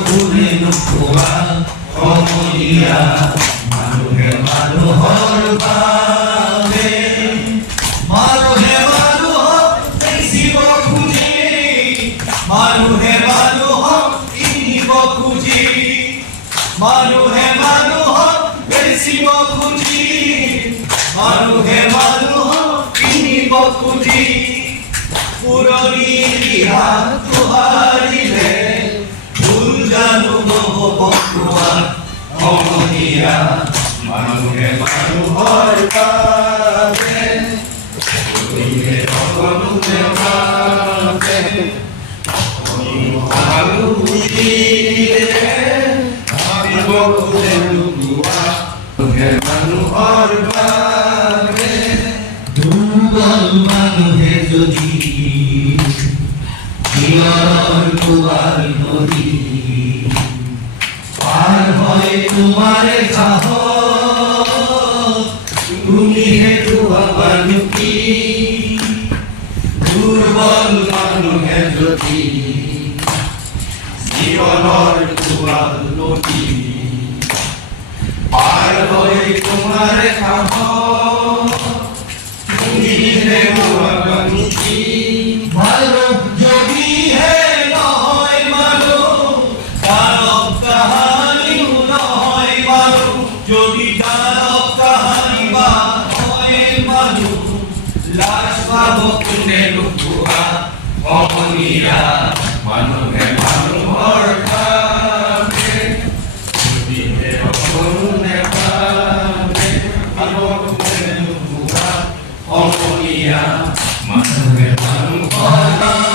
ফুলে নুপুৱা সমনীয়া মানুহে মানুহৰ বাবে মানুহে মানুহক দেখিব খুজি মানুহে মানুহক কিনিব খুজি মানুহে মানুহক দেখিব খুজি মানুহে মানুহক কিনিব খুজি পুৰণি ইতিহাস তোহাৰিলে ভুল জানো নহ'ব কোৱা সমনীয়া মানুহে মানুহৰ বাবে মানুহে সকলোৰে বাবে মানুহ বুজিলে ভাবিব খোজে নোপোৱা মানুহে মানুহৰ বাবে দুৰ্বল মানুহে যদি জীবনৰ কোবাল নদী পাৰ হয় তোমাৰে সাহস তুমি হেৰুৱাবানো কি দুৰ্বল মানুহে যদি জীবনৰ কোবাল নদী পাৰ হয় তোমাৰে সাহস তুমি হেৰুৱাবানো কি মানৱ যদিহে নহয় মানুহ দানৱ কাহানিও নহয় মানুহ যদি দানৱ কাহানি বা হয় মানুহ লাজ পাব কোনে নোপোৱা সমনীয়া মানুহে মানুহৰ বাবে যদিহে অকণো নেপালে পাব কোনে নোপোৱা সমনীয়া মানুহে মানুহৰ